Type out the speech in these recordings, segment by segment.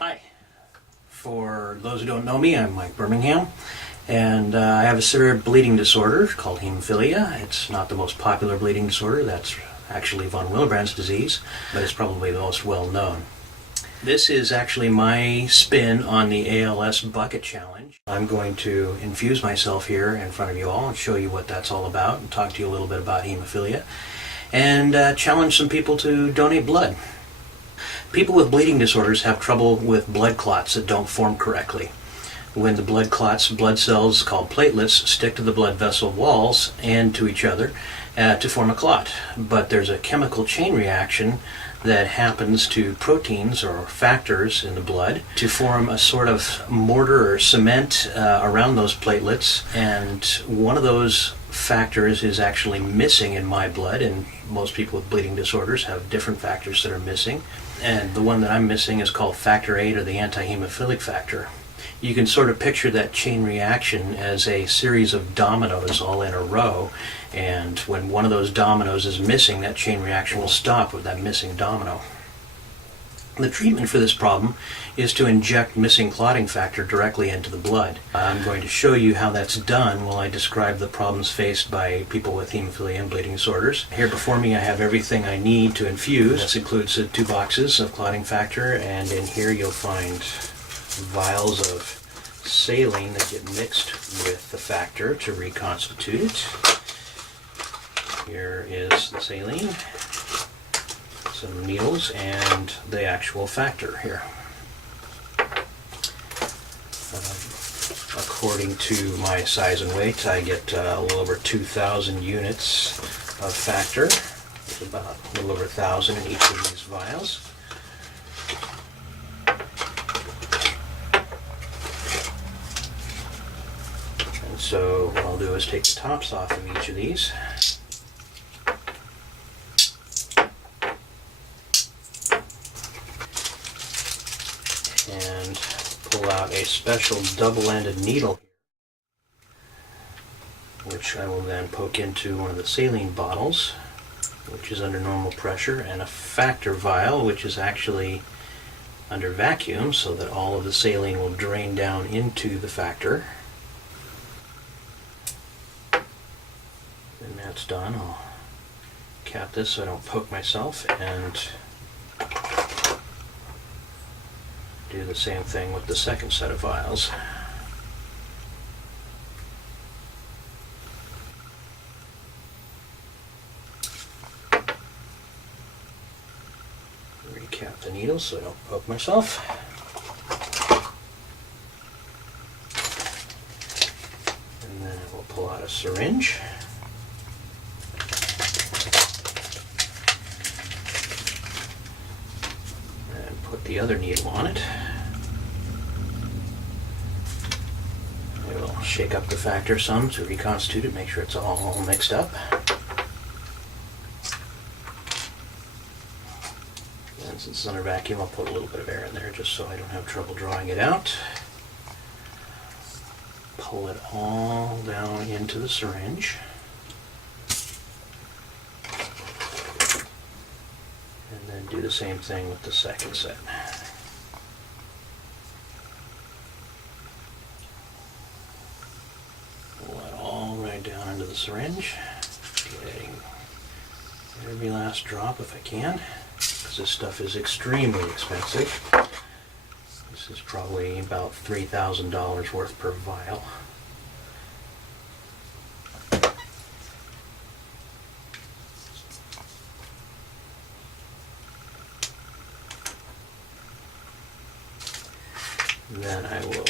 Hi. For those who don't know me, I'm Mike Birmingham, and I have a severe bleeding disorder called hemophilia. It's not the most popular bleeding disorder. That's actually von Willebrand's disease, but it's probably the most well known. This is actually my spin on the ALS Bucket Challenge. I'm going to infuse myself here in front of you all and show you what that's all about and talk to you a little bit about hemophilia and challenge some people to donate blood. People with bleeding disorders have trouble with blood clots that don't form correctly. When the blood clots, blood cells called platelets stick to the blood vessel walls and to each other to form a clot. But there's a chemical chain reaction that happens to proteins or factors in the blood to form a sort of mortar or cement around those platelets, and one of those factors is actually missing in my blood, and most people with bleeding disorders have different factors that are missing, and the one that I'm missing is called factor VIII, or the anti-hemophilic factor. You can sort of picture that chain reaction as a series of dominoes all in a row, and when one of those dominoes is missing, that chain reaction will stop with that missing domino. The treatment for this problem is to inject missing clotting factor directly into the blood. I'm going to show you how that's done while I describe the problems faced by people with hemophilia and bleeding disorders. Here before me I have everything I need to infuse. This includes 2 boxes of clotting factor, and in here you'll find vials of saline that get mixed with the factor to reconstitute it. Here is the saline, some needles, and the actual factor here. According to my size and weight, I get a little over 2,000 units of factor. There's about a little over 1,000 in each of these vials. And so what I'll do is take the tops off of each of these. And pull out a special double-ended needle, which I will then poke into one of the saline bottles, which is under normal pressure, and a factor vial, which is actually under vacuum, so that all of the saline will drain down into the factor. When that's done, I'll cap this so I don't poke myself, and do the same thing with the second set of vials. Recap the needle so I don't poke myself. And then I will pull out a syringe. Put the other needle on it. I will shake up the factor some to reconstitute it, make sure it's all mixed up. And since it's under vacuum, I'll put a little bit of air in there just so I don't have trouble drawing it out. Pull it all down into the syringe. Do the same thing with the second set. Pull that all right down into the syringe, getting every last drop if I can, because this stuff is extremely expensive. This is probably about $3,000 worth per vial. Then I will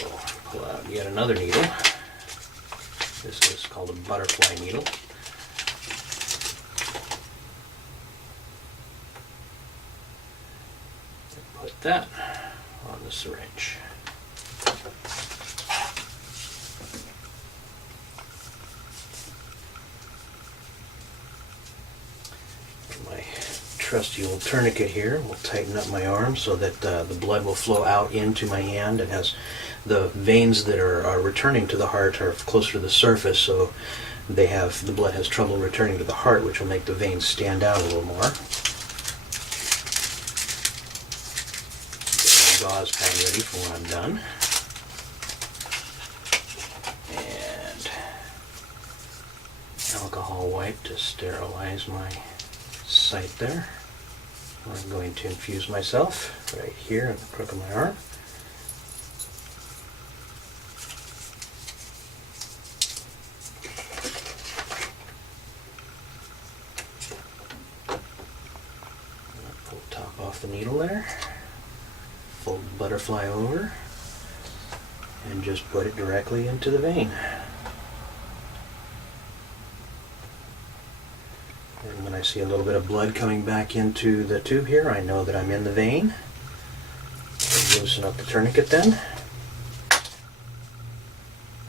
pull out yet another needle. This is called a butterfly needle. And put that on the syringe. My trusty old tourniquet here will tighten up my arm so that the blood will flow out into my hand. It has the veins that are returning to the heart are closer to the surface, so the blood has trouble returning to the heart, which will make the veins stand out a little more. gauze pad ready for when I'm done. And alcohol wipe to sterilize my site there. I'm going to infuse myself right here in the crook of my arm. Pull the top off the needle there. Fold the butterfly over and just put it directly into the vein. And when I see a little bit of blood coming back into the tube here, I know that I'm in the vein. I'll loosen up the tourniquet then.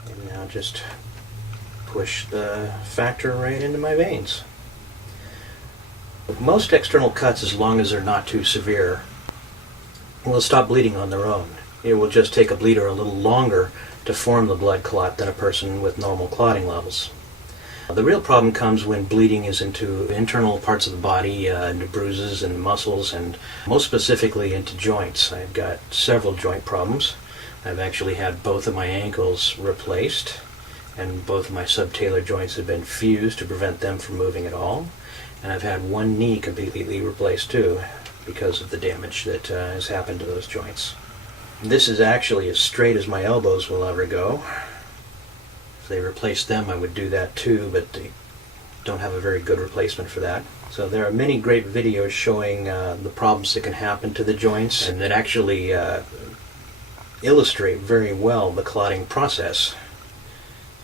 And now just push the factor right into my veins. Most external cuts, as long as they're not too severe, will stop bleeding on their own. It will just take a bleeder a little longer to form the blood clot than a person with normal clotting levels. The real problem comes when bleeding is into internal parts of the body, into bruises and muscles, and most specifically into joints. I've got several joint problems. I've actually had both of my ankles replaced, and both of my subtalar joints have been fused to prevent them from moving at all. And I've had one knee completely replaced too, because of the damage that has happened to those joints. This is actually as straight as my elbows will ever go. If they replaced them, I would do that too, but they don't have a very good replacement for that. So there are many great videos showing the problems that can happen to the joints, and that actually illustrate very well the clotting process.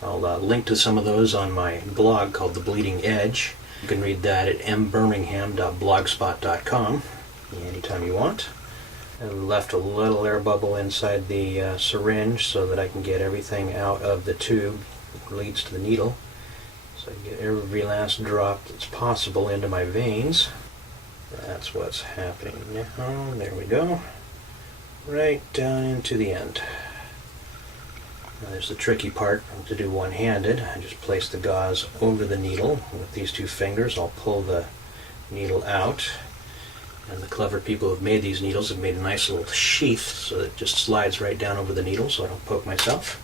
I'll link to some of those on my blog called The Bleeding Edge. You can read that at mbirmingham.blogspot.com anytime you want. I left a little air bubble inside the syringe so that I can get everything out of the tube that leads to the needle. So I can get every last drop that's possible into my veins. That's what's happening now. There we go. Right down into the end. Now there's the tricky part to do one-handed. I just place the gauze over the needle. With these two fingers, I'll pull the needle out. And the clever people who have made these needles have made a nice little sheath so that it just slides right down over the needle so I don't poke myself.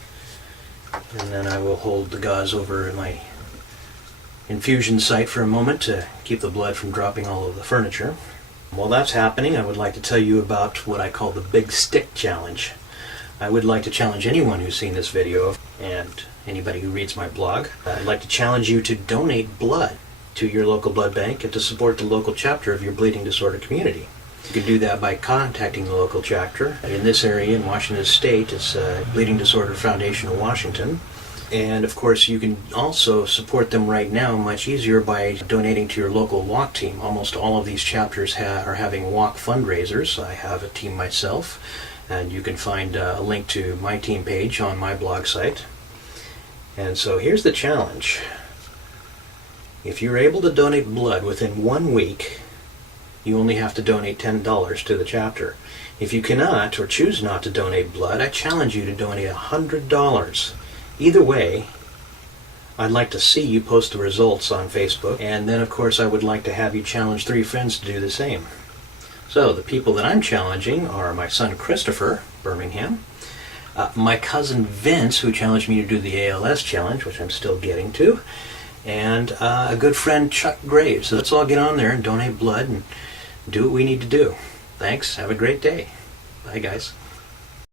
And then I will hold the gauze over my infusion site for a moment to keep the blood from dropping all over the furniture. While that's happening, I would like to tell you about what I call the Big Stick Challenge. I would like to challenge anyone who's seen this video, and anybody who reads my blog. I'd like to challenge you to donate blood to your local blood bank and to support the local chapter of your bleeding disorder community. You can do that by contacting the local chapter. In this area in Washington State, it's Bleeding Disorder Foundation of Washington. And of course, you can also support them right now much easier by donating to your local walk team. Almost all of these chapters are having walk fundraisers. I have a team myself, and you can find a link to my team page on my blog site. And so here's the challenge. If you're able to donate blood within 1 week, you only have to donate $10 to the chapter. If you cannot or choose not to donate blood, I challenge you to donate $100. Either way, I'd like to see you post the results on Facebook, and then of course I would like to have you challenge 3 friends to do the same. So the people that I'm challenging are my son Christopher, Birmingham, my cousin Vince, who challenged me to do the ALS challenge, which I'm still getting to, and a good friend Chuck Graves. So let's all get on there and donate blood and do what we need to do. Thanks. Have a great day. Bye, guys.